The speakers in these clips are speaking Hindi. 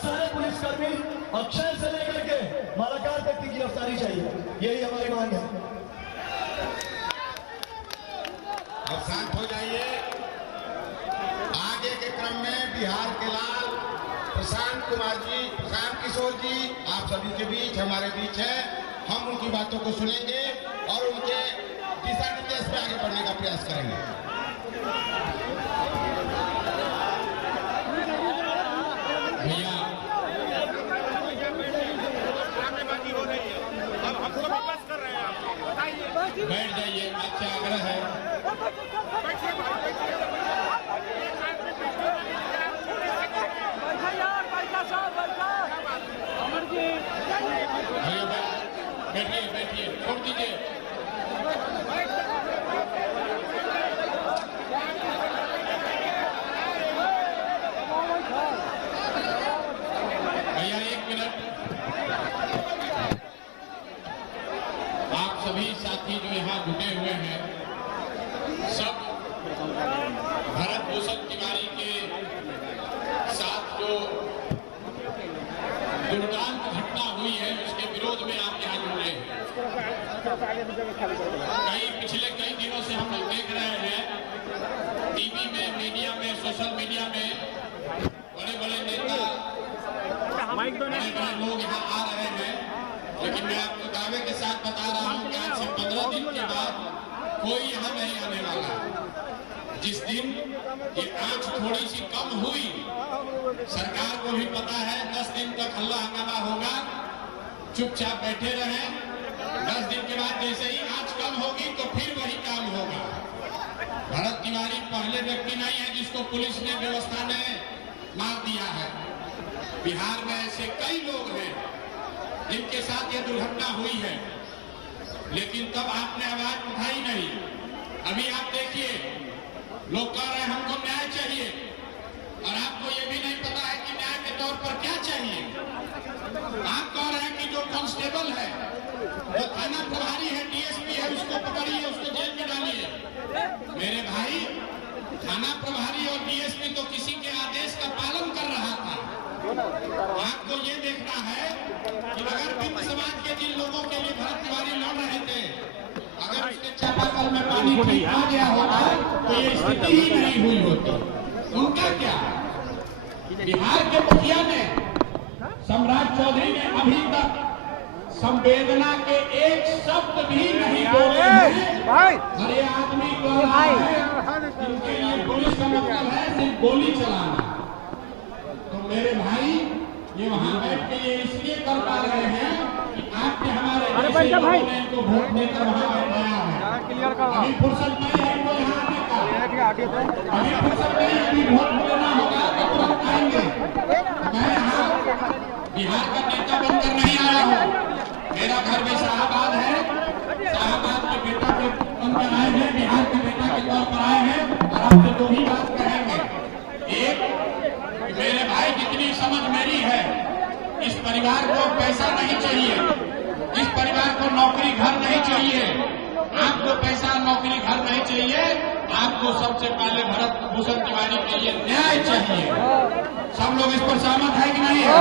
सारे पुलिसकर्मी अक्षय से लेकर के मालाकार तक की गिरफ्तारी चाहिए, यही हमारी मांग है। अब शांत हो जाइए। आगे के क्रम में बिहार के लाल प्रशांत कुमार जी, प्रशांत किशोर जी आप सभी के बीच हमारे बीच है। हम उनकी बातों को सुनेंगे और उनके दिशा निर्देश पे आगे बढ़ने का प्रयास करेंगे। भैया हो रही है, अब हमको वापस कर रहे हैं, बताइए। बैठ जाइए, आपसे आग्रह है। बैठिए बैठिए, छोड़ दीजिए। भैया 1 मिनट। आप सभी साथी जो यहाँ जुटे हुए हैं, सब भरत भूषण तिवारी के साथ जो दुर्दांत घटना हुई है उसके विरोध में आप यहाँ जुड़े हैं। पिछले कई दिनों से हम लोग देख रहे हैं टीवी में, मीडिया में, सोशल मीडिया में बड़े बड़े नेता, बड़े बड़े लोग यहाँ आ रहे हैं, लेकिन मैं आपको दावे के साथ बता रहा हूँ कि आज से 15 दिन के बाद कोई यहाँ नहीं आने वाला। जिस दिन ये आंच थोड़ी सी कम हुई, सरकार को भी पता है 10 दिन तक हल्ला हंगामा होगा, चुपचाप बैठे रहे। 10 दिन के बाद जैसे ही आंच कम होगी तो फिर वही काम होगा। भरत तिवारी पहले व्यक्ति नहीं है जिसको पुलिस ने, व्यवस्था ने मार दिया है। बिहार में ऐसे कई लोग हैं जिनके साथ ये दुर्घटना हुई है, लेकिन तब आपने आवाज उठाई नहीं। अभी आप देखिए, लोग कह रहे हैं हमको न्याय चाहिए, और आपको ये भी नहीं पता है कि न्याय के तौर पर क्या चाहिए। आप कह रहे हैं कि जो कांस्टेबल है, जो थाना प्रभारी है, डीएसपी है, उसको पकड़िए, उसको जेल में डालिए। मेरे भाई, थाना प्रभारी और डीएसपी तो किसी के आदेश का पालन कर रहा था। आपको ये देखना है कि अगर बिंद समाज के जिन लोगों के लिए भरत तिवारी लड़ रहे थे, अगर उसके चापाकल में पानी ठीक आ गया होता तो ये स्थिति ही नहीं हुई होती। उनका क्या? बिहार के मुखिया ने, सम्राट चौधरी ने अभी तक संवेदना के एक शब्द भी नहीं बोले हैं। और ये आदमी कह रहा है इनके लिए पुलिस का मतलब है सिर्फ गोली चलाना। तो मेरे भाई, ये वहां बैठ के ये इसलिए कर पा रहे हैं कि आपके हमारे जैसे लोगों ने इनको वोट देकर वहां बैठाया है। अभी फुर्सत नहीं है इनको यहाँ आने का, अभी फुर्सत नहीं है, अभी वोट लेना होगा तो तुरंत आएंगे। मैं यहाँ बिहार का नेता बनकर नहीं आया हूँ, मेरा घर भी शाहबाद है, शाहबाद के बेटा के बनकर आए हैं, बिहार के बेटा के तौर पर आए हैं, और आपसे दो ही बात कहेंगे। एक, मेरे भाई जितनी समझ मेरी है, इस परिवार को पैसा नहीं चाहिए, इस परिवार को नौकरी घर नहीं चाहिए, आपको पैसा नौकरी घर नहीं चाहिए, आपको सबसे पहले भरत भूषण तिवारी के लिए न्याय चाहिए। सब लोग इस पर सहमत है कि नहीं है?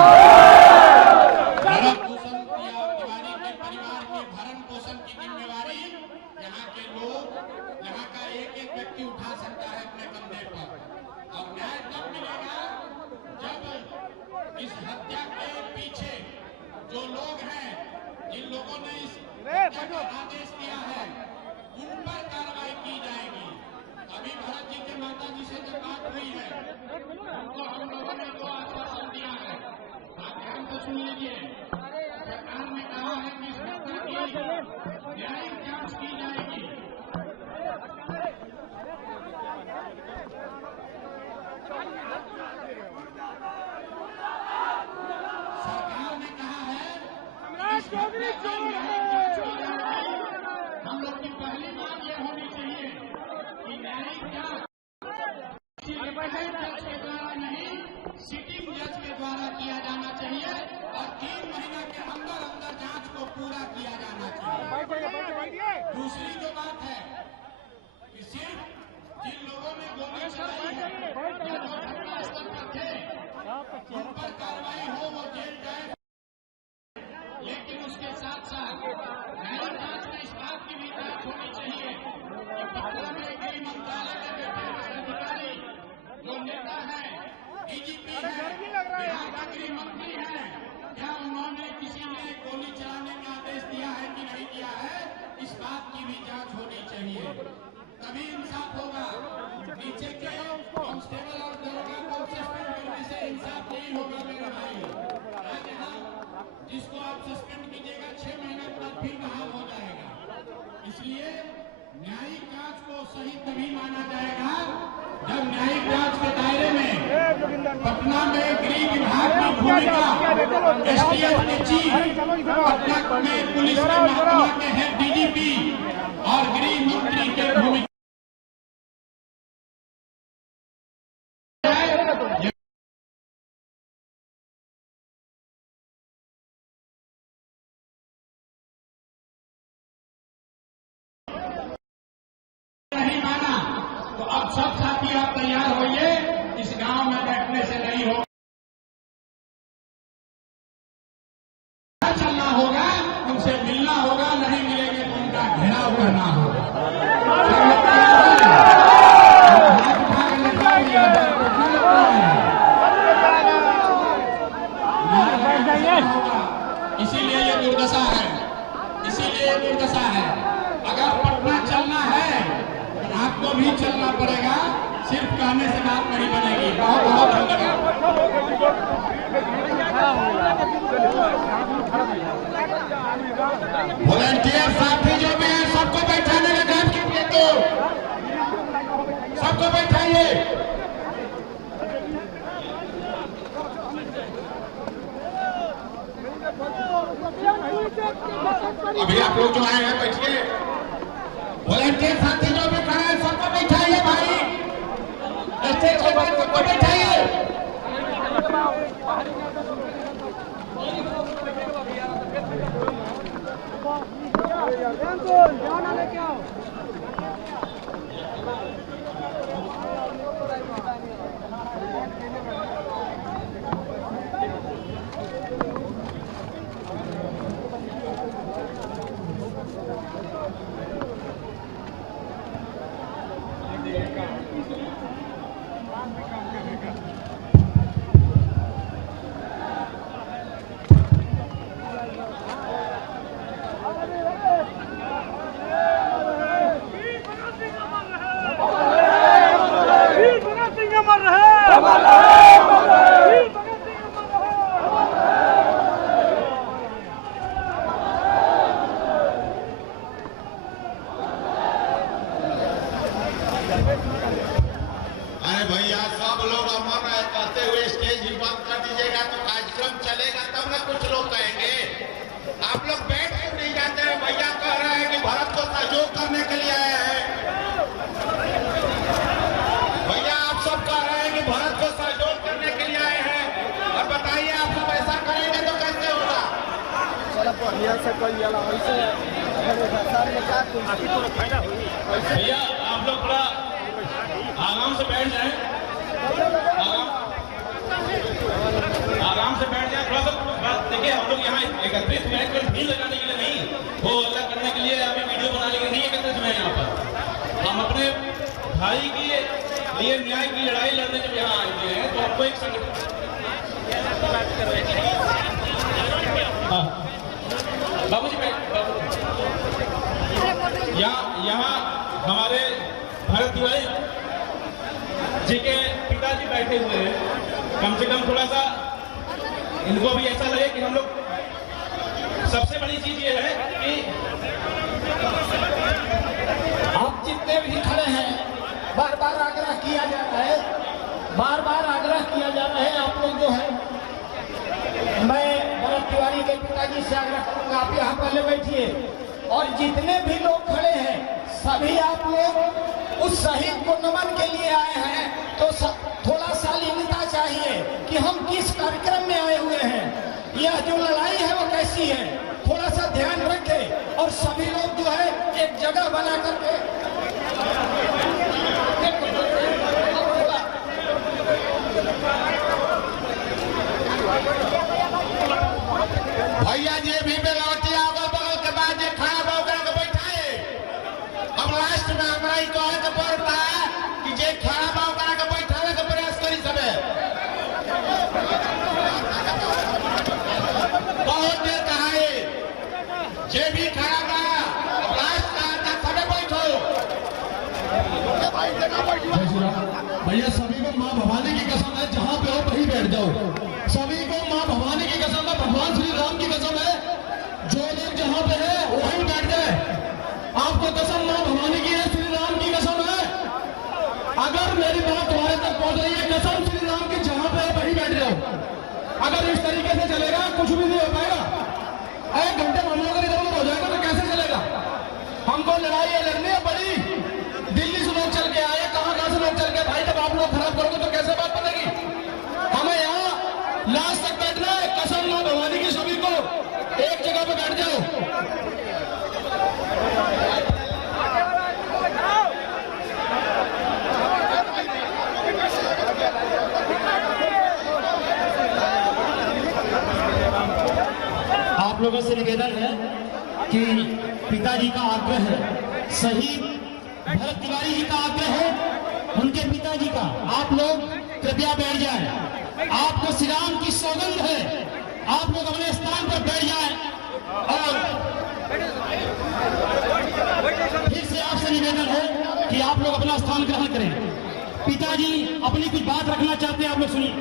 भरत भूषण तिवारी के परिवार के भरण पोषण की जिम्मेवारी यहाँ के लोग, यहाँ का एक एक व्यक्ति उठा सकता है अपने कंधे पर। और न्याय तब मिलेगा जब इस हत्या के पीछे जो लोग हैं, जिन लोगों ने इस हत्या का आदेश दिया है, उन पर कार्रवाई की जाएगी। अभी भरत जी के माता जी से जब बात हुई है, उनको हम लोगों ने तो आश्वासन दिया है। आप ध्यान से सुन लीजिए, सरकार ने कहा है कि इस घटना की न्यायिक जांच की जाएगी। सरकार ने कहा है हम लोग की पहली बात यह होनी चाहिए कि न्यायिक जांच जज के द्वारा नहीं, सिटिंग जज के द्वारा किया जाना चाहिए, और 3 महीना के अंदर अंदर जांच को पूरा किया जाना चाहिए। दूसरी जो बात है कि सिर्फ जिन लोगों ने गोली चलाई है या जो घटनास्थल पर थे, उन पर कार्रवाई बिहार का गृह मंत्री है, क्या उन्होंने किसी ने गोली चलाने का आदेश दिया है कि नहीं दिया है, इस बात की भी जांच होनी चाहिए, तभी इंसाफ होगा। नीचे के कांस्टेबल और दरोगा को सस्पेंड करने से इंसाफ नहीं होगा मेरे भाई। आज यहाँ जिसको आप सस्पेंड कीजिएगा 6 महीने बाद फिर बहाल हो जाएगा। इसलिए न्यायिक जांच को सही तभी माना जाएगा जब न्यायिक जांच के दायरे में पटना में गृह विभाग की भूमिका, एसटीएफ के चीफ, पटना में पुलिस के महकमा के हेड डीजीपी और गृह मंत्री के भूमिका नहीं माना। तो अब सब साथी आप तैयार होइए, इस गांव में बैठने से नहीं होगा, चलना होगा, उनसे मिलना होगा, नहीं मिलेंगे तो उनका घेराव करना होगा। इसीलिए ये दुर्दशा है, इसीलिए ये दुर्दशा है। अगर पटना चलना है तो आपको भी चलना पड़ेगा, सिर्फ कहने से बात नहीं बनेगी। बहुत बहुत धन्यवाद। वॉलंटियर साथी जो भी है सबको बैठाने का काम कीजिए, तो सबको बैठाइए। अभी आप लोग जो आए हैं बैठिए, वॉलंटियर साथी जो भी खड़े हैं सबको बैठाइए भाई, स्टेज के बाद सबको बैठाइए। अरे भैया सब लोग अमर कहते हुए स्टेज ही बंद कर दीजिएगा तो कार्यक्रम चलेगा, तब ना कुछ लोग कहेंगे। आप लोग बैठ क्यों नहीं जाते हैं? भैया कह रहे हैं कि भारत को सहयोग करने के लिए आए हैं। भैया आप सब कह रहे हैं कि भारत को सहयोग करने के लिए आए हैं, और बताइए आप सब ऐसा करेंगे तो कैसे होगा? भैया आप लोग थोड़ा आराम से बैठ जाएं, आराम से बैठ जाएं। थोड़ा सा देखिए, हम लोग यहाँ एकत्रित हुए हैं भीड़ लगाने के लिए नहीं, वो अल्लाह करने के लिए, अभी वीडियो बनाने के लिए नहीं एकत्रित हुए हैं यहाँ पर। हम अपने भाई के लिए न्याय की लड़ाई लड़ने जब यहाँ आए हुए हैं तो हमको एक संगठन बाबूजी यहाँ हमारे भारत तिवारी जी के पिताजी बैठे हुए हैं, कम से कम थोड़ा सा इनको भी ऐसा लगे कि हम लोग, सबसे बड़ी चीज ये है कि आप जितने भी खड़े हैं, बार बार आग्रह किया जा रहा है, बार बार आग्रह किया जा रहा है। आप लोग जो है, मैं भरत तिवारी के पिताजी से आग्रह करूंगा, आप यहाँ पहले बैठिए, और जितने भी लोग खड़े हैं सभी आप लोग उस शहीद को नमन के लिए आए हैं, तो थोड़ा शालीनता चाहिए कि हम किस कार्यक्रम में आए हुए हैं, यह जो लड़ाई है वो कैसी है, थोड़ा सा ध्यान रखें। और सभी लोग जो है एक जगह बना करके भैया जी भी बेलौटिया बगल के बाद जे खड़ा होकर के बैठाए। अब लास्ट में हमरा ही कहे के पड़ता है कि जे खड़ा होकर के बैठावे के प्रयास करी सबे। तुम्हारे तक पहुंच रही है, कसम श्री राम की, जहां पे वहीं बैठ जाओ। अगर इस तरीके से चलेगा कुछ भी नहीं हो पाएगा। 1 घंटे में हम लोगों का इधर उधर हो जाएगा तो कैसे चलेगा? हमको लड़ाई है, लड़नी है बड़ी। दिल्ली से लोग चल के आए, कहां से लोग चल के, भाई जब आप लोग खराब करोगे तो कैसे बात बनेगी? हमें यहाँ लास्ट तक बैठना है। कसम मां भवानी की, सभी को एक जगह पे बैठ जाओ। आप लोगों से निवेदन है कि पिताजी का आग्रह है, शहीद भरत तिवारी जी का आग्रह है, उनके पिताजी का। आप लोग कृपया बैठ जाएं। आपको श्री राम की सौगंध है, आप लोग अपने स्थान पर बैठ जाएं। और फिर से आपसे निवेदन है कि आप लोग अपना स्थान ग्रहण करें। पिताजी अपनी कुछ बात रखना चाहते हैं, आप लोग सुनिए।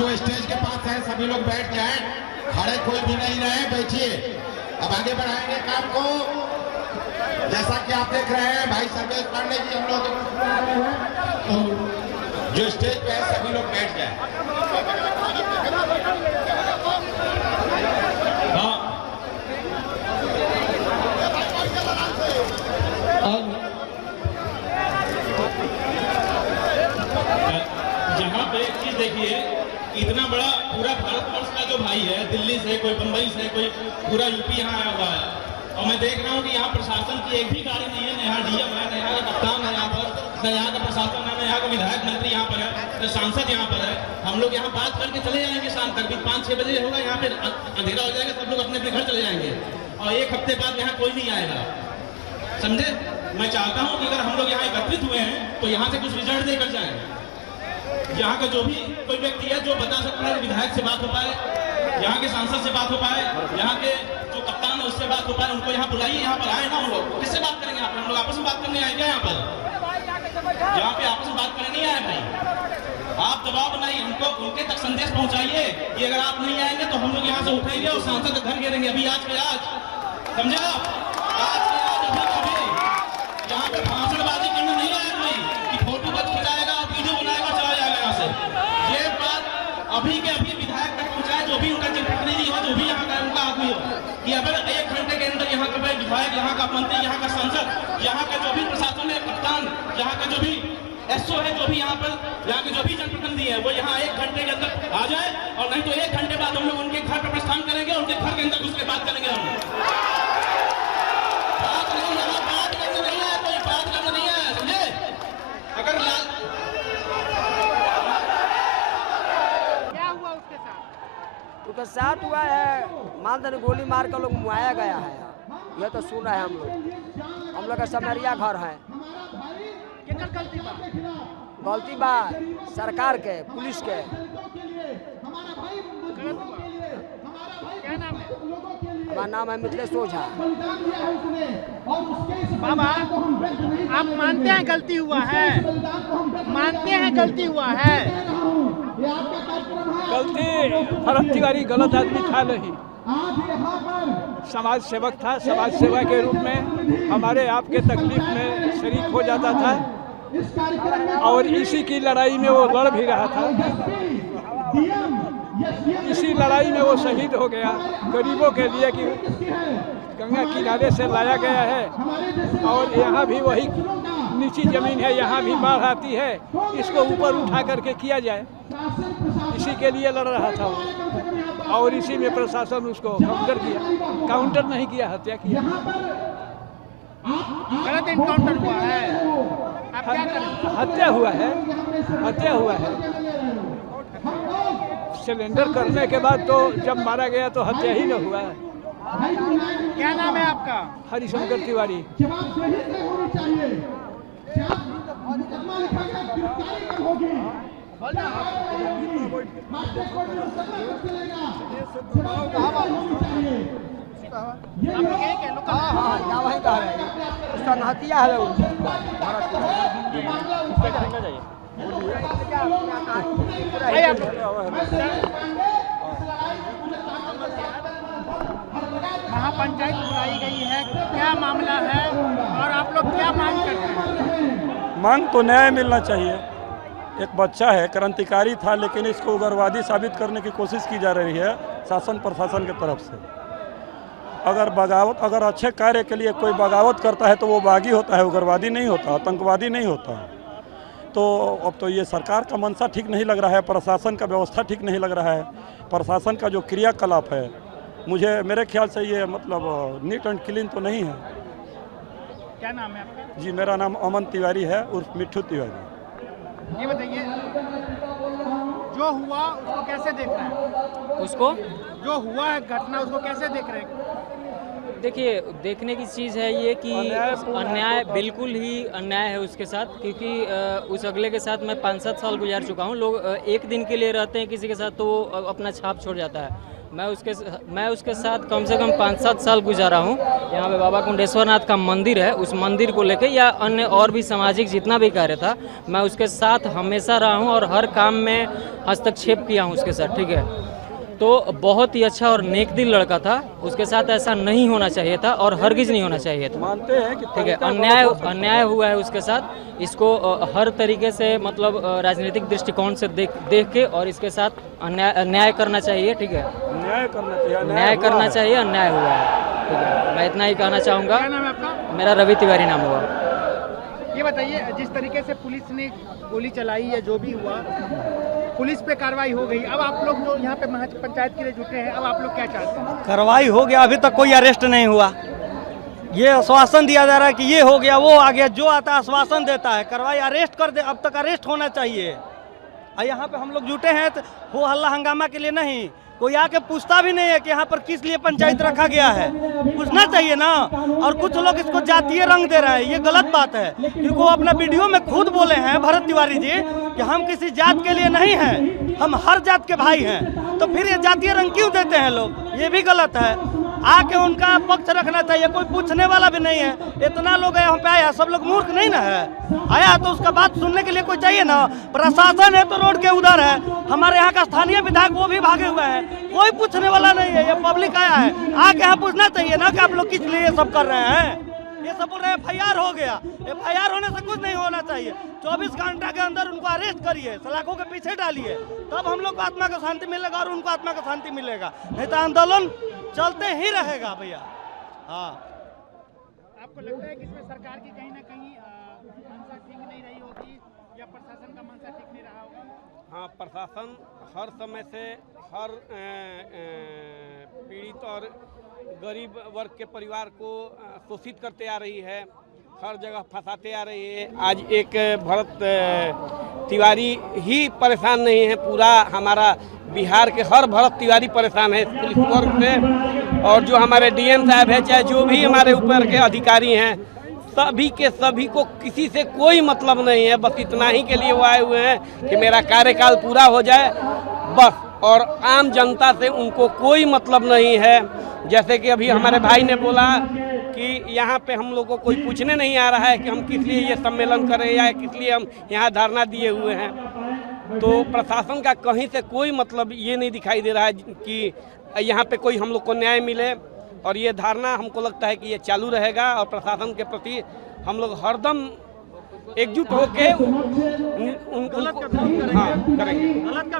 जो स्टेज के पास है सभी लोग बैठ जाएं, खड़े कोई भी नहीं रहे, बैठिए। अब आगे बढ़ाएंगे काम को। जैसा कि आप देख रहे हैं भाई सर्वेश पांडे जी हम लोग जो स्टेज पे है सभी लोग बैठ जाएं। यहाँ पे एक चीज देखिए, इतना बड़ा पूरा भारतवर्ष का जो भाई है, दिल्ली से कोई, बंबई से कोई, पूरा यूपी यहाँ आया हुआ है। और मैं देख रहा हूँ कि यहाँ प्रशासन की एक भी गाड़ी नहीं है। न यहाँ डीएम है, न यहाँ का कप्तान है, यहाँ पर न यहाँ का प्रशासन है, न यहाँ का विधायक मंत्री यहाँ पर है, न सांसद यहाँ पर है। हम लोग यहाँ बात करके चले जाएंगे शाम तक भी, 5-6 बजे होगा यहाँ पे, अंधेरा हो जाएगा, सब लोग अपने अपने घर चले जाएंगे। और 1 हफ्ते बाद यहाँ कोई नहीं आएगा, समझे? मैं चाहता हूँ कि अगर हम लोग यहाँ एकत्रित हुए हैं तो यहाँ से कुछ रिजल्ट देकर जाए। यहाँ का जो भी कोई व्यक्ति है जो बता सकता है, विधायक से बात हो पाए, यहाँ के सांसद से बात हो पाए, यहाँ के जो कप्तान है उससे बात हो पाए, उनको यहाँ बुलाइए, यहाँ पर आए ना। हम लोग किससे बात करेंगे? हम लोग आपस में बात करने आए क्या? यहाँ पर यहाँ पे आपस में बात करने नहीं आए भाई। आप दबाव बनाइए, हमको उनके तक संदेश पहुंचाइए कि अगर आप नहीं आएंगे तो हम लोग यहाँ से उठेंगे और सांसद का घर घेरेंगे। अभी आज के आज, समझे आप? आज के आज, अभी यहाँ पे भाषणबाजी करने नहीं आया कोई कि फोटो बच खिंचाएगा, वीडियो बनाएगा, चला जाएगा यहाँ से। ये बात अभी के अभी विधायक तक पहुंचाए, जो भी उनका जनप्रतिनिधि हो, जो भी यहाँ का उनका आदमी हो, कि अगर 1 घंटे के अंदर यहाँ का विधायक, यहाँ का मंत्री, यहाँ का सांसद, यहाँ का जो भी प्रशासन है, कप्तान, यहाँ का जो भी एसओ है, जो भी यहाँ पर यहाँ के जो भी जनप्रतिनिधि है, वो यहाँ 1 घंटे के अंदर आ जाए। और नहीं तो 1 घंटे बाद हम लोग उनके घर पर प्रस्थान करेंगे, उनके घर के अंदर घुस के बात करेंगे। हम बात नहीं, यहाँ बात करने नहीं आया, कोई बात करने नहीं आया, समझे? अगर क्या हुआ उसके साथ? उसके साथ हुआ है, मालदन गोली मार कर लोग मुआया गया है। यह तो सुन रहे हैं हम लोग का समरिया घर है। गलती बा सरकार के, पुलिस के। क्या नाम है? हमारा नाम है मिथिलेश ओझा। बाबा, आप मानते हैं गलती हुआ है? मानते हैं गलती हुआ है? गलती भरत तिवारी गलत आदमी था नहीं, समाज सेवक था। समाज सेवा के रूप में हमारे आपके तकलीफ में शरीक हो जाता था और इसी की लड़ाई में वो लड़ भी रहा था। इसी लड़ाई में वो शहीद हो गया गरीबों के लिए, कि गंगा किनारे से लाया गया है और यहाँ भी वही नीची ज़मीन है, यहाँ भी बाढ़ आती है, इसको ऊपर उठा करके किया जाए, इसी के लिए लड़ रहा था वो। और इसी में प्रशासन उसको काउंटर नहीं किया, हत्या किया। गलत इनकाउंटर हुआ है, आप क्या करें? हत्या हुआ है। सिलेंडर करने के बाद तो जब मारा गया तो हत्या ही न हुआ है। क्या नाम है आपका? हरिशंकर तिवारी। आप लोग यही कह लो। हाँ, यहाँ वहीं का है, उसका हत्या है वो। आइए आप लोग। महापंचायत बुलाई गई है, क्या मामला है और आप लोग क्या मांग करते हैं? मांग तो न्याय मिलना चाहिए। एक बच्चा है, क्रांतिकारी था, लेकिन इसको उग्रवादी साबित करने की कोशिश की जा रही है शासन प्रशासन की तरफ से। अगर अच्छे कार्य के लिए कोई बगावत करता है तो वो बागी होता है, उग्रवादी नहीं होता, आतंकवादी नहीं होता। तो अब तो ये सरकार का मंशा ठीक नहीं लग रहा है, प्रशासन का व्यवस्था ठीक नहीं लग रहा है। प्रशासन का जो क्रियाकलाप है, मेरे ख्याल से ये मतलब नीट एंड क्लीन तो नहीं है। क्या नाम है आपका? जी, मेरा नाम अमन तिवारी है उर्फ मिट्ठू तिवारी। ये बताइए, जो हुआ उसको कैसे देख रहे हैं? उसको जो हुआ है घटना, उसको कैसे देख रहे हैं? देखिए, देखने की चीज़ है ये कि अन्याय बिल्कुल ही अन्याय है उसके साथ, क्योंकि उस अगले के साथ मैं 5-7 साल गुजार चुका हूँ। लोग एक दिन के लिए रहते हैं किसी के साथ तो वो अपना छाप छोड़ जाता है। मैं उसके साथ कम से कम 5-7 साल गुजारा हूँ। यहाँ पे बाबा कुंडेश्वरनाथ का मंदिर है, उस मंदिर को लेके या अन्य और भी सामाजिक जितना भी कार्य था, मैं उसके साथ हमेशा रहा हूँ और हर काम में हस्तक्षेप किया हूँ उसके साथ, ठीक है। तो बहुत ही अच्छा और नेक दिल लड़का था, उसके साथ ऐसा नहीं होना चाहिए था और हरगिज नहीं होना चाहिए था। मानते हैं कि ठीक है, अन्याय हुआ है उसके साथ। इसको हर तरीके से मतलब राजनीतिक दृष्टिकोण से देख के और इसके साथ न्याय करना चाहिए, ठीक है। न्याय करना चाहिए, अन्याय हुआ है, ठीक है। मैं इतना ही कहना चाहूँगा। क्या नाम है आपका? मेरा रवि तिवारी नाम हुआ। ये बताइए, जिस तरीके से पुलिस ने गोली चलाई या जो भी हुआ, पुलिस पे कार्रवाई हो गई, अब आप लोग जो यहाँ पे पंचायत के लिए जुटे हैं, अब आप लोग क्या चाहते हैं? कार्रवाई हो गया, अभी तक कोई अरेस्ट नहीं हुआ। ये आश्वासन दिया जा रहा है कि ये हो गया, वो आ गया, जो आता है आश्वासन देता है, कार्रवाई अरेस्ट कर दे। अब तक अरेस्ट होना चाहिए। और यहाँ पे हम लोग जुटे हैं तो हो हल्ला हंगामा के लिए नहीं, कोई आके पूछता भी नहीं है कि यहाँ पर किस लिए पंचायत रखा गया है। पूछना चाहिए ना। और कुछ लोग इसको जातीय रंग दे रहे हैं, ये गलत बात है, क्योंकि वो अपना वीडियो में खुद बोले हैं भरत तिवारी जी कि हम किसी जात के लिए नहीं हैं, हम हर जात के भाई हैं। तो फिर ये जातीय रंग क्यों देते हैं लोग? ये भी गलत है। आके उनका पक्ष रखना चाहिए, कोई पूछने वाला भी नहीं है। इतना लोग यहाँ पे आया, सब लोग मूर्ख नहीं ना है, आया तो उसका बात सुनने के लिए कोई चाहिए ना। प्रशासन है तो रोड के उधर है, हमारे यहाँ का स्थानीय विधायक वो भी भागे हुए हैं, कोई पूछने वाला नहीं है। ये पब्लिक आया है, आके यहाँ पूछना चाहिए ना कि आप लोग किस लिए ये सब कर रहे हैं। ये सब बोल रहे हैं FIR हो गया, FIR होने से कुछ नहीं होना चाहिए। 24 घंटा के अंदर उनको अरेस्ट करिए, सलाखों के पीछे डालिए, तब हम लोग को आत्मा को शांति मिलेगा और उनको आत्मा को शांति मिलेगा। नहीं तो आंदोलन चलते ही रहेगा भैया। हाँ, आपको लगता है कि इसमें सरकार की कहीं ना कहीं मंशा ठीक नहीं रही होगी या प्रशासन का मंशा ठीक नहीं रहा होगा? हाँ, प्रशासन हर समय से हर पीड़ित और गरीब वर्ग के परिवार को शोषित करते आ रही है, हर जगह फंसाते आ रही है। आज एक भरत तिवारी ही परेशान नहीं है, पूरा हमारा बिहार के हर भरत तिवारी परेशान है पुलिस वर्ग से। और जो हमारे DM साहब है, चाहे जो भी हमारे ऊपर के अधिकारी हैं, सभी के सभी को किसी से कोई मतलब नहीं है। बस इतना ही के लिए वो आए हुए हैं कि मेरा कार्यकाल पूरा हो जाए बस, और आम जनता से उनको कोई मतलब नहीं है। जैसे कि अभी हमारे भाई ने बोला कि यहाँ पे हम लोग को कोई पूछने नहीं आ रहा है कि हम किस लिए ये सम्मेलन करें या किस लिए हम यहाँ धरना दिए हुए हैं। तो प्रशासन का कहीं से कोई मतलब ये नहीं दिखाई दे रहा है कि यहाँ पे कोई हम लोग को न्याय मिले। और ये धारणा हमको लगता है कि ये चालू रहेगा और प्रशासन के प्रति हम लोग हरदम एकजुट होके गलत का विरोध करेंगे। गलत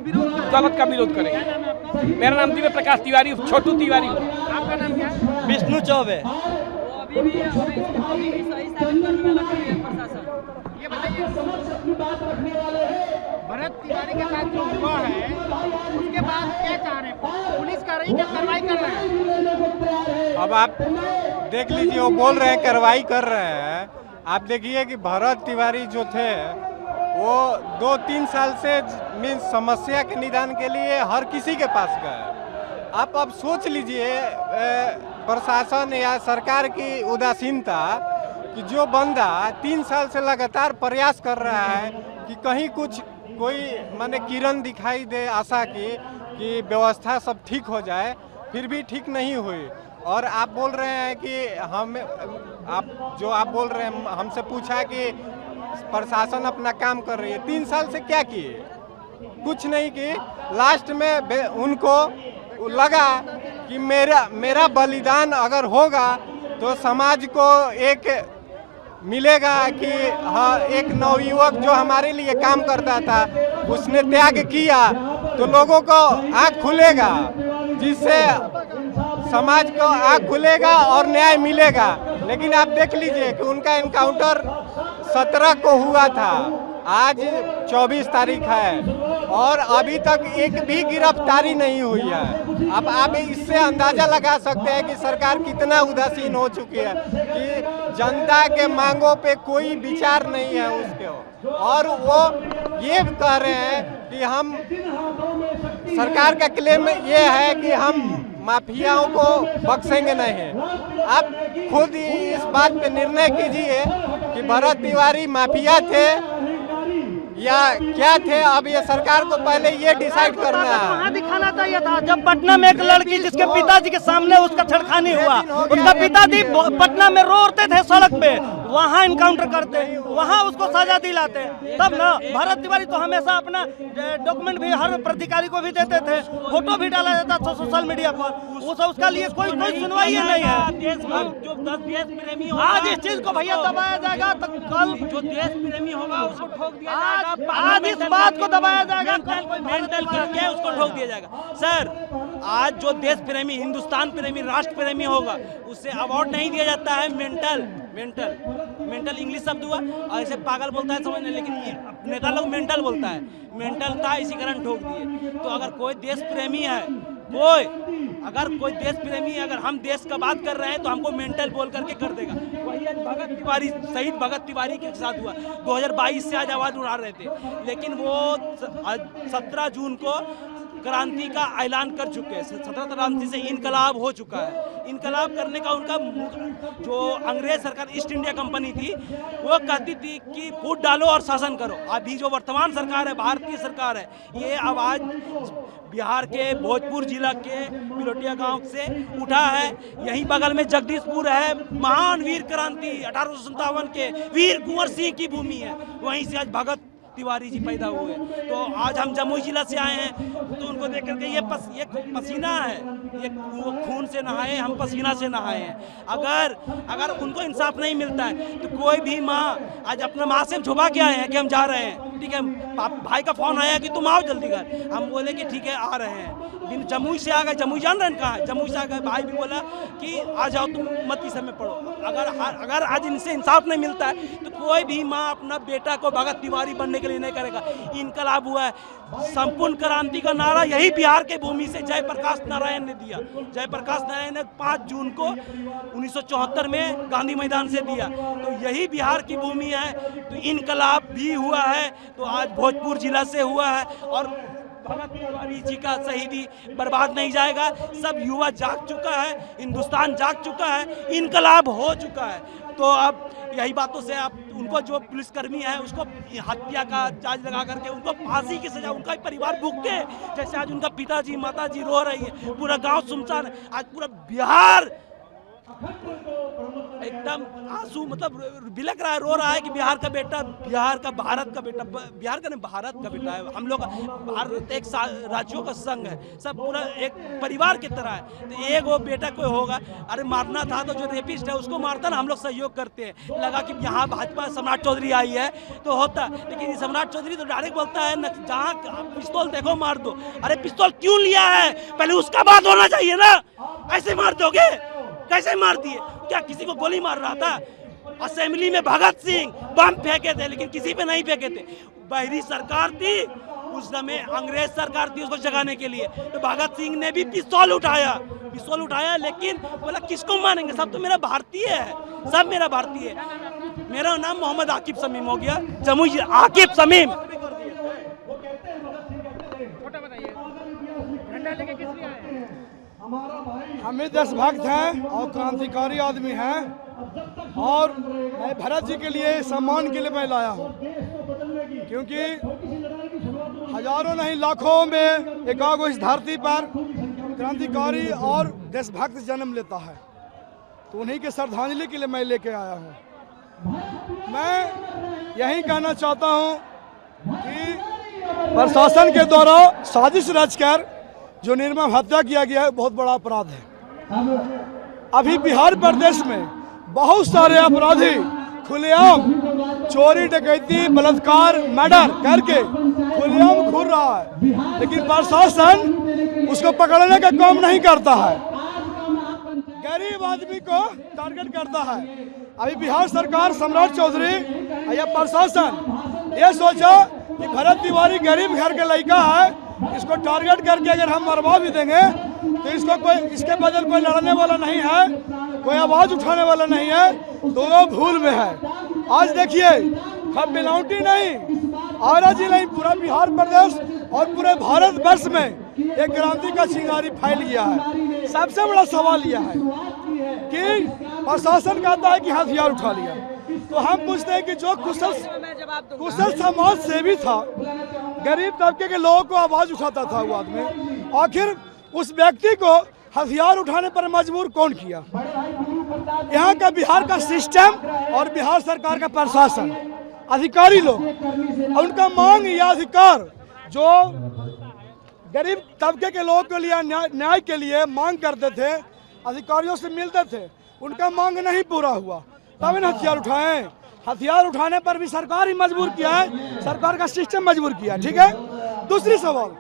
का विरोध करेंगे। मेरा नाम दिव्य प्रकाश तिवारी, छोटू तिवारी। आपका नाम क्या है? विष्णु चौबे। ये बताइए, भरत तिवारी के साथ जो हुआ है उसके बाद क्या चाह रहे हैं? पुलिस कर रही है, कार्रवाई कर रहे हैं? अब आप देख लीजिए, वो बोल रहे हैं कार्रवाई कर रहे हैं। आप देखिए कि भरत तिवारी जो थे वो 2-3 साल से मीन्स समस्या के निदान के लिए हर किसी के पास गए। आप अब सोच लीजिए प्रशासन या सरकार की उदासीनता कि जो बंदा 3 साल से लगातार प्रयास कर रहा है कि कहीं कुछ कोई माने किरण दिखाई दे आशा की कि व्यवस्था सब ठीक हो जाए, फिर भी ठीक नहीं हुई। और आप बोल रहे हैं कि आप बोल रहे हैं, हमसे पूछा कि प्रशासन अपना काम कर रही है। 3 साल से क्या किए? कुछ नहीं की। लास्ट में उनको लगा कि मेरा बलिदान अगर होगा तो समाज को एक मिलेगा कि हाँ, एक नवयुवक जो हमारे लिए काम करता था उसने त्याग किया तो लोगों को आँख खुलेगा, जिससे समाज को आँख खुलेगा और न्याय मिलेगा। लेकिन आप देख लीजिए कि उनका एनकाउंटर 17 को हुआ था, आज 24 तारीख है और अभी तक एक भी गिरफ्तारी नहीं हुई है। अब आप इससे अंदाजा लगा सकते हैं कि सरकार कितना उदासीन हो चुकी है कि जनता के मांगों पे कोई विचार नहीं है उसके। और वो ये कह रहे हैं कि हम, सरकार का क्लेम ये है कि हम माफियाओं को बख्शेंगे नहीं। आप खुद इस बात पे निर्णय कीजिए कि भरत तिवारी माफिया थे या क्या थे। अब ये सरकार को पहले ये डिसाइड करना है। वहाँ दिखाना चाहिए था। जब पटना में एक लड़की जिसके पिताजी के सामने उसका छेड़खानी हुआ, उसका पिताजी पटना में रोते थे सड़क पे, वहाँ इनकाउंटर करते, वहाँ उसको सजा दिलाते, तब ना। भरत तिवारी तो हमेशा अपना डॉक्यूमेंट भी हर प्राधिकारी को भी देते थे, फोटो भी डाला जाता था सोशल मीडिया पर, उसका लिए कोई सुनवाई नहीं है। जो देश प्रेमी आज इस चीज को भैया दबाया जाएगा तो कल जो देश प्रेमी होगा उसको ठोक दिया जाएगा। आज इस बात को दबाया जाएगा, मेंटल करके उसको ठोक दिया जाएगा। सर, आज जो देश प्रेमी, हिंदुस्तान प्रेमी, राष्ट्र प्रेमी होगा उससे अवार्ड नहीं दिया जाता है। मेंटल इंग्लिश शब्द हुआ और ऐसे पागल बोलता है समझ नहीं, लेकिन नेता लोग मेंटल बोलता है। मेंटल था, इसी कारण ठोक दिए। तो अगर कोई देश प्रेमी है, कोई देश प्रेमी, अगर हम देश का बात कर रहे हैं तो हमको मेंटल बोल करके कर देगा। वही आज भगत तिवारी, शहीद भगत तिवारी के साथ हुआ। 2022 से आज आवाज उड़ा रहे थे, लेकिन वो 17 जून को क्रांति का ऐलान कर चुके हैं। 17 क्रांति से इनकलाब हो चुका है। इनकलाब करने का उनका जो अंग्रेज सरकार ईस्ट इंडिया कंपनी थी वो कहती थी कि फूट डालो और शासन करो। अभी जो वर्तमान सरकार है, भारतीय सरकार है, ये आवाज बिहार के भोजपुर जिला के बिलोटिया गांव से उठा है। यहीं बगल में जगदीशपुर है, महान वीर क्रांति 1857 के वीर कुंवर सिंह की भूमि है। वहीं से आज भगत तिवारी जी पैदा हुए। तो आज हम जमुई जिला से आए हैं, तो उनको देख करके ये पसीना है, ये वो खून से नहाए, हम पसीना से नहाए हैं। अगर उनको इंसाफ नहीं मिलता है तो कोई भी माँ आज अपना माँ से छुपा के आए हैं कि हम जा रहे हैं, ठीक है, भाई का फोन आया कि तुम आओ जल्दी घर। हम बोले कि ठीक है आ रहे हैं। जमुई से आ गए, जमुई जान रहे हैं कहाँ है, जमुई से आ गए। भाई भी बोला कि आ जाओ तुम मत इस समय पढ़ो। अगर आज इनसे इंसाफ नहीं मिलता है तो कोई भी माँ अपना बेटा को भगत तिवारी बनने के लिए नहीं करेगा। इनकलाब हुआ है, संपूर्ण क्रांति का नारा यही बिहार के भूमि से जयप्रकाश नारायण ने दिया। जयप्रकाश नारायण ने 5 जून को 1974 में गांधी मैदान से दिया। तो यही बिहार की भूमि है। तो इनकलाब भी हुआ है, तो आज भोजपुर जिला से हुआ है। और भगत तिवारी जी का शहीदी बर्बाद नहीं जाएगा। सब युवा जाग चुका है, हिंदुस्तान जाग चुका है, इनकलाब हो चुका है। तो अब यही बातों से आप उनको, जो पुलिसकर्मी है उसको हत्या का चार्ज लगा करके उनको फांसी की सजा, उनका परिवार भुगते। जैसे आज उनका पिताजी माताजी रो रही है, पूरा गांव सुनसान है। आज पूरा बिहार एकदम आंसू मतलब बिलक रहा है, रो रहा है कि बिहार का बेटा, बिहार का भारत का बेटा, बिहार का नहीं भारत का बेटा है। हम लोग भारत एक राज्यों का संघ है, सब पूरा एक परिवार की तरह है। तो एक वो बेटा कोई होगा, अरे मारना था तो जो रेपिस्ट है उसको मारता ना, हम लोग सहयोग करते हैं। लगा कि यहाँ भाजपा सम्राट चौधरी आई है तो होता, लेकिन सम्राट चौधरी तो डायरेक्ट बोलता है जहाँ पिस्तौल देखो मार दो। अरे पिस्तौल क्यों लिया है, पहले उसका बात होना चाहिए ना। ऐसे मार दोगे, कैसे मार दिए? क्या किसी को गोली मार रहा था? असेंबली में भगत सिंह बम फेंके थे, लेकिन किसी पे नहीं फेंके थे। बहरी सरकार थी उस समय, अंग्रेज सरकार थी उसको जगाने के लिए, तो भगत सिंह ने भी पिस्तौल उठाया, लेकिन बोला किसको मारेंगे, सब तो मेरा भारतीय है, सब मेरा भारतीय है। मेरा नाम मोहम्मद आकिब समीम हो गया, जमुई आकिब समीम। हमें देशभक्त हैं और क्रांतिकारी आदमी हैं, और मैं भरत जी के लिए सम्मान के लिए मैं लाया हूँ, क्योंकि हजारों नहीं लाखों में एकागो इस धरती पर क्रांतिकारी और देशभक्त जन्म लेता है, तो उन्हीं के श्रद्धांजलि के लिए मैं लेके आया हूँ। मैं यही कहना चाहता हूँ कि प्रशासन के द्वारा साजिश रचकर जो निर्मम हत्या किया गया है बहुत बड़ा अपराध है। अभी बिहार प्रदेश में बहुत सारे अपराधी खुलेआम चोरी डकैती बलात्कार मर्डर करके खुलेआम घूर रहा है, लेकिन प्रशासन उसको पकड़ने का काम नहीं करता है, गरीब आदमी को टारगेट करता है। अभी बिहार सरकार सम्राट चौधरी या प्रशासन ये सोचा कि भरत तिवारी गरीब घर के लड़का है, इसको टारगेट करके अगर हम मरवा भी देंगे तो इसको कोई, इसके बदल कोई लड़ने वाला नहीं है, कोई आवाज उठाने वाला नहीं है, तो वो भूल में है। आज देखिए हम मिलावटी नहीं, आरा जिला नहीं, पूरा बिहार प्रदेश और पूरे भारत वर्ष में एक क्रांति का चिंगारी फैल गया है। सबसे बड़ा सवाल यह है कि प्रशासन कहता है कि हथियार उठा लिया, तो हम पूछते हैं कि जो कुशल समाज सेवी था, गरीब तबके के लोगों को आवाज उठाता था वो आदमी, आखिर उस व्यक्ति को हथियार उठाने पर मजबूर कौन किया? यहाँ का बिहार का सिस्टम और बिहार सरकार का प्रशासन, अधिकारी लोग, उनका मांग या अधिकार जो गरीब तबके के लोगों के लिए न्याय के लिए मांग करते थे, अधिकारियों से मिलते थे, उनका मांग नहीं पूरा हुआ, तब इन हथियार उठाए। हथियार उठाने पर भी सरकार ही मजबूर किया है, सरकार का सिस्टम मजबूर किया, ठीक है। दूसरी सवाल,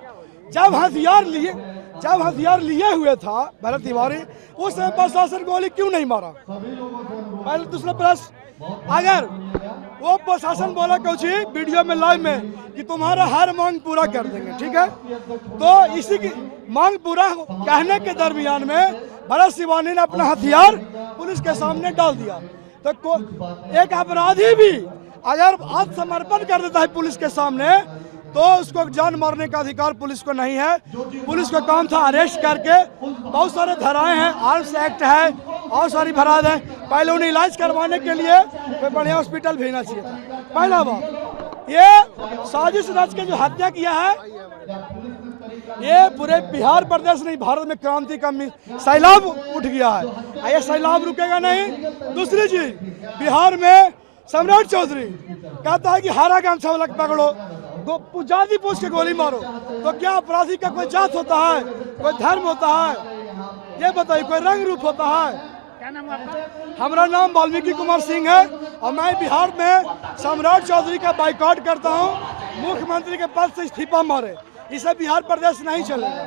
जब हथियार लिए हुए था भरत तिवारी, उस समय प्रशासन गोली क्यों नहीं मारा? पहले दूसरा प्रश्न, अगर वो प्रशासन बोला कुछ वीडियो में लाइव में कि तुम्हारा हर मांग पूरा कर देंगे, ठीक है, तो इसी की मांग पूरा कहने के दरमियान में भरत तिवारी ने अपना हथियार पुलिस के सामने डाल दिया। तो एक अपराधी भी अगर आत्मसमर्पण कर देता है पुलिस के सामने, तो उसको जान मारने का अधिकार पुलिस को नहीं है। पुलिस का काम था अरेस्ट करके, बहुत सारे धाराएं हैं, आर्म्स एक्ट है और सारी भराद है, पहले उन्हें इलाज करवाने के लिए कोई बढ़िया हॉस्पिटल भेजना चाहिए था। पहला बात, ये साजिश रच के जो हत्या किया है, ये पूरे बिहार प्रदेश नहीं भारत में क्रांति का सैलाब उठ गया है, ये सैलाब रुकेगा नहीं। दूसरी चीज, बिहार में सम्राट चौधरी कहता है कि हरा गामछा वाला पकड़ो, जाति पूछ के गोली मारो, तो क्या अपराधी का कोई जात होता है, कोई धर्म होता है? ये बताइए, कोई रंग रूप होता है? क्या नाम है आपका? हमारा नाम वाल्मीकि कुमार सिंह है और मैं बिहार में सम्राट चौधरी का बाइकआउट करता हूँ, मुख्यमंत्री के पद से इस्तीफा मारे, इसे बिहार प्रदेश नहीं चलेगा।